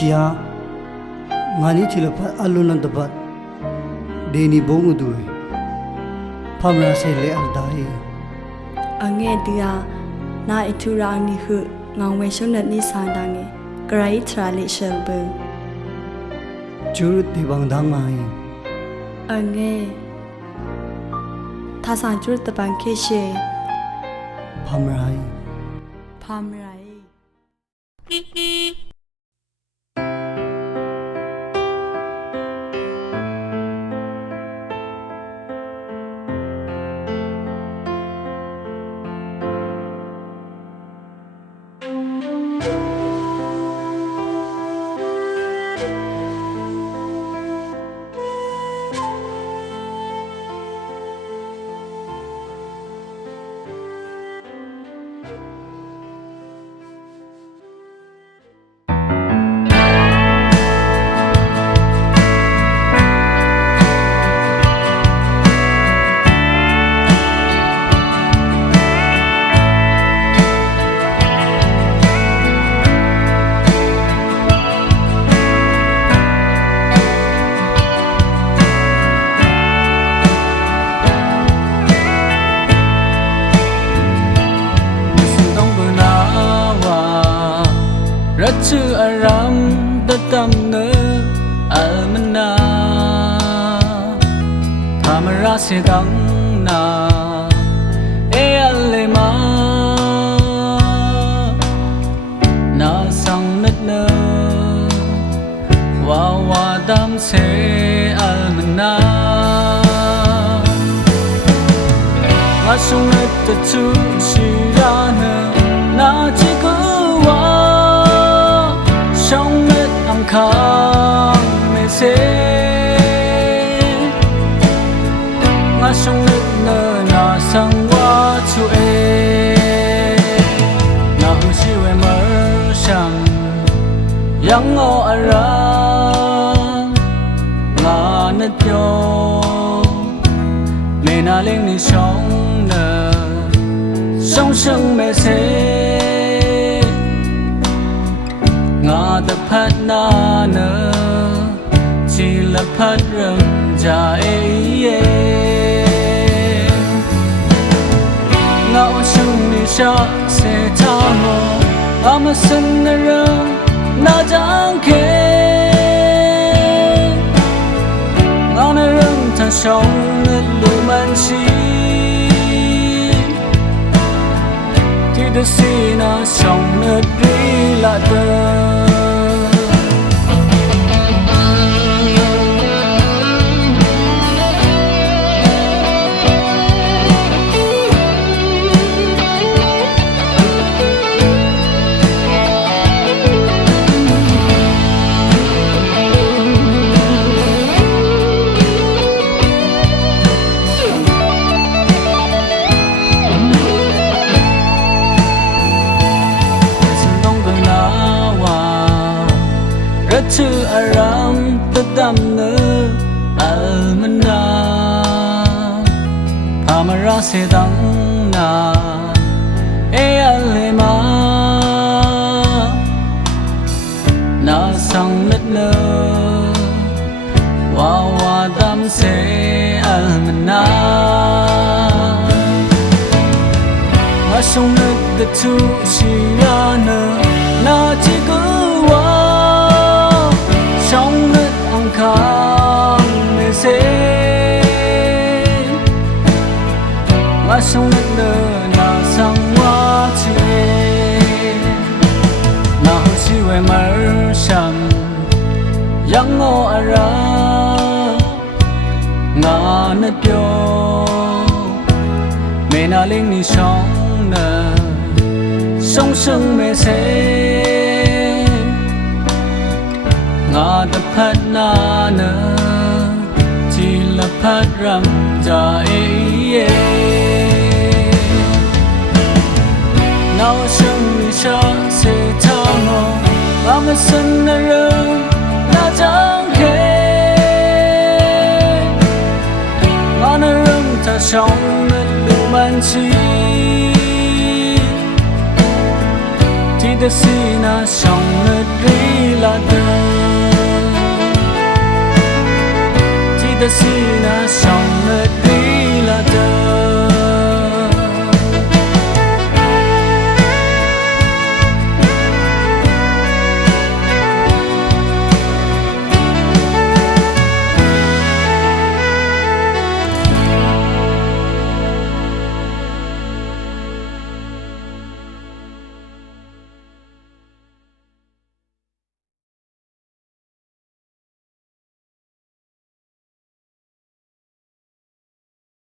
chia ngani thilapat alunan dapat deni bongu dui phamra se le aldai ange dia na ithura ni hu ngawme shonat ni sandange krai trali shelbe churut ti bangdang mai ange thasa chur tapan khe she phamrai Ratu aram datam ne almana Phamara sedang na e alema na sang nat ne wa dam se almana Ngasung nat tu shirana na chiku trong mệt âm khang mê xê ngã sông nước nơ na sang qua chu e na hu si we mơ sang yang ngô ara ngã nết yo mê na lên ni sông nơ sông sông mê xê ngã tập phát na nơ chỉ là phát rừng già ấy ngã sông đi xa sẽ tha mơ ngã mà sân nơ rừng na chẳng kê ngã nơ rừng thà sông nơ lù man chi thì được xí na sông nơ đi là tơ Ratu aram tadam ne almana Phamara sedang na e alema na sang nat ne wa dam se almana Ngasung nat tu shirana na chiku trong nước ang khang mê xê ngã sông nước nơ na sang hoa chê na hu si we mar sang yang ngô ara ngã nết yo mê na lên ni sông nơ sông sông mê xê ngã tập phát na nơ chỉ là phát ram già ấy nào sông đi xa sẽ tha mơ ngã mà sân nơ rừng na chẳng kê ngã nơ rừng thà sông nơ lù man chi 得是那伤了你拉的，记得是那伤。